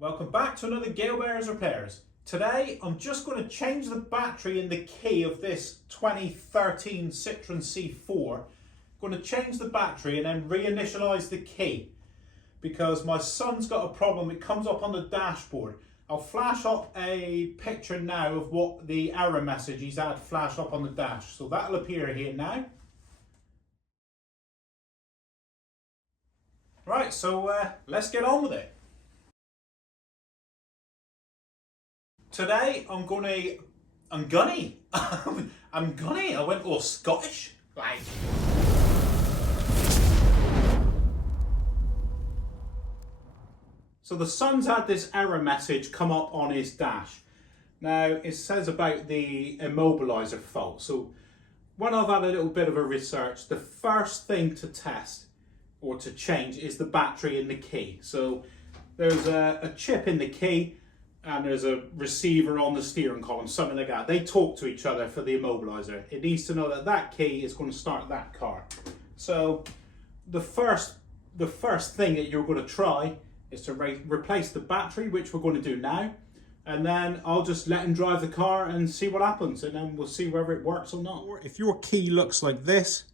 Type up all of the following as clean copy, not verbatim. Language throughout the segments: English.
Welcome back to another Gale Bears Repairs. Today I'm just going to change the battery in the key of this 2013 Citroen C4. I'm going to change the battery and then reinitialize the key because my son's got a problem. It comes up on the dashboard. I'll flash up a picture now of what the error message he's had flashed up on the dash. So that'll appear here now. Right, so let's get on with it. Today I'm gonna, I went all Scottish, like. So the son's had this error message come up on his dash. Now it says about the immobiliser fault. So when I've had a little bit of a research, the first thing to test or to change is the battery in the key. So there's a chip in the key and there's a receiver on the steering column, something like that. They talk to each other for the immobiliser. It needs to know that that key is going to start that car. So the first thing that you're going to try is to replace the battery, which we're going to do now. And then I'll just let him drive the car and see what happens. And then we'll see whether it works or not. If your key looks like this,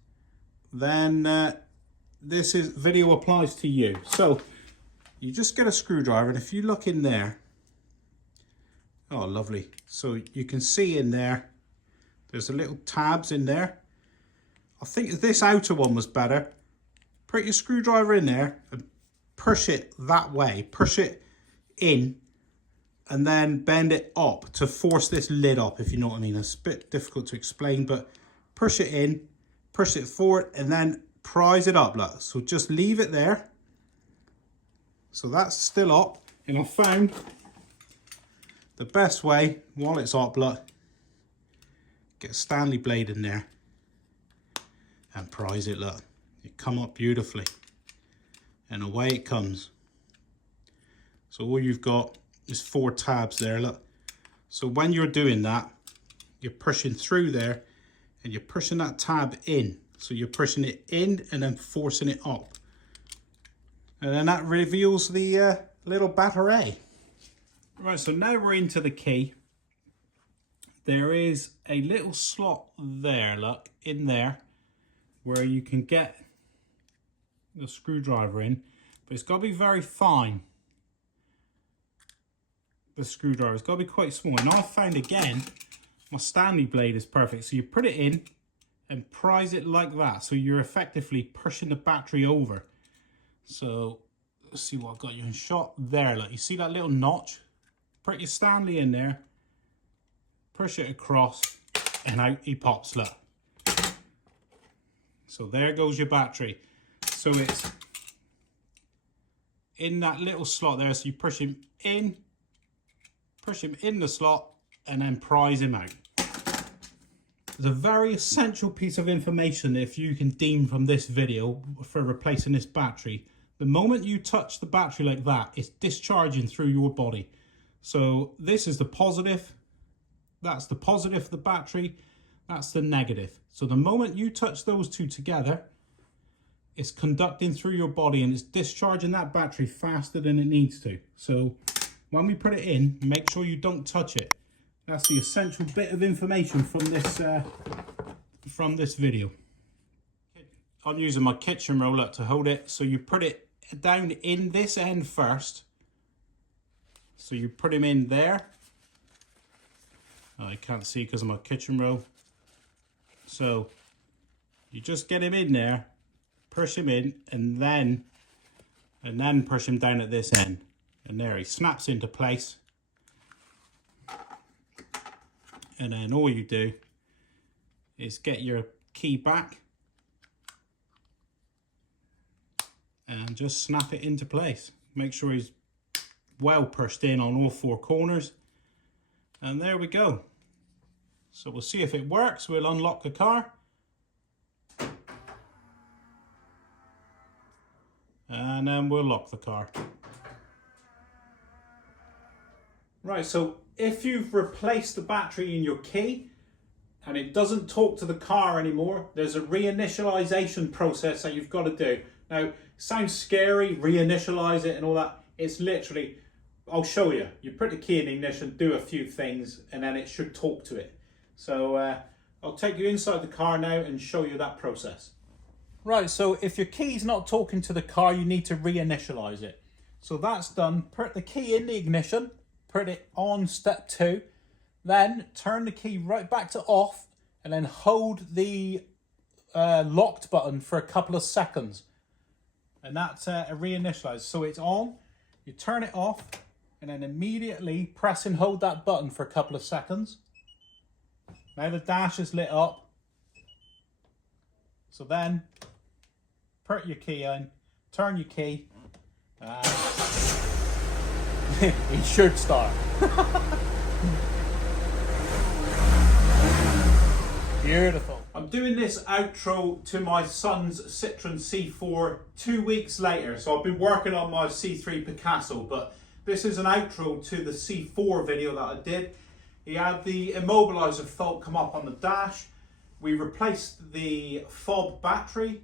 then this video applies to you. So you just get a screwdriver, and if you look in there, oh, lovely. So you can see in there, there's a little tabs in there. I think this outer one was better. Put your screwdriver in there and push it that way. Push it in and then bend it up to force this lid up, if you know what I mean. It's a bit difficult to explain, but push it in, push it forward, and then prise it up. Look. So just leave it there. So that's still up. And I found the best way, while it's up, look, get a Stanley blade in there and prise it, look. It come up beautifully. And away it comes. So all you've got is 4 tabs there, look. So when you're doing that, you're pushing through there and you're pushing that tab in. So you're pushing it in and then forcing it up. And then that reveals the little battery. Right, so now we're into the key. There is a little slot there, look, in there, where you can get the screwdriver in, but it's got to be very fine. The screwdriver's got to be quite small. And I found, again, my Stanley blade is perfect. So you put it in and prise it like that. So you're effectively pushing the battery over. So let's see what I've got you in shot. There, look, you see that little notch? Put your Stanley in there, push it across, and out he pops, look. So there goes your battery. So it's in that little slot there, so you push him in the slot, and then prise him out. There's a very essential piece of information if you can deem from this video for replacing this battery. The moment you touch the battery like that, it's discharging through your body. So this is the positive, that's the positive of the battery, that's the negative. So the moment you touch those two together, it's conducting through your body and it's discharging that battery faster than it needs to. So when we put it in, make sure you don't touch it. That's the essential bit of information from this video. I'm using my kitchen roller to hold it. So you put it down in this end first. So you put him in there. I can't see because of my kitchen roll. So you just get him in there, push him in, and then push him down at this end. And there he snaps into place. And then all you do is get your key back and just snap it into place. Make sure he's well pushed in on all 4 corners, and there we go. So we'll see if it works. We'll unlock the car and then we'll lock the car. Right, so if you've replaced the battery in your key and it doesn't talk to the car anymore, there's a reinitialization process that you've got to do. Now, it sounds scary, reinitialize it and all that. It's literally I'll show you. You put the key in the ignition, do a few things, and then it should talk to it. So I'll take you inside the car now and show you that process. Right, so if your key's not talking to the car, you need to reinitialize it. So that's done. Put the key in the ignition, put it on step 2, then turn the key right back to off, and then hold the locked button for a couple of seconds. And that's reinitialized. So it's on, you turn it off, and then immediately press and hold that button for a couple of seconds. Now the dash is lit up. So then, put your key in, turn your key, and it should start. Beautiful. I'm doing this outro to my son's Citroen C4 2 weeks later. So I've been working on my C3 Picasso, but this is an outro to the C4 video that I did. He had the immobiliser fault come up on the dash. We replaced the fob battery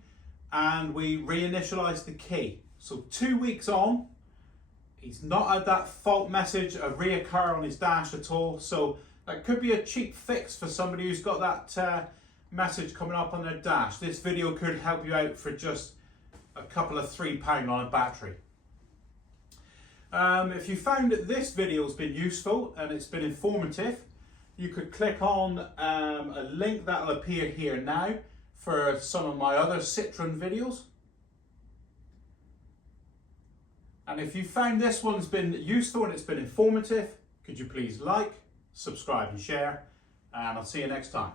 and we reinitialized the key. So 2 weeks on, he's not had that fault message reoccur on his dash at all. So that could be a cheap fix for somebody who's got that message coming up on their dash. This video could help you out for just a couple of £3 on a battery. If you found that this video has been useful and it's been informative, you could click on a link that will appear here now for some of my other Citroen videos. And if you found this one's been useful and it's been informative, could you please like, subscribe and share, and I'll see you next time.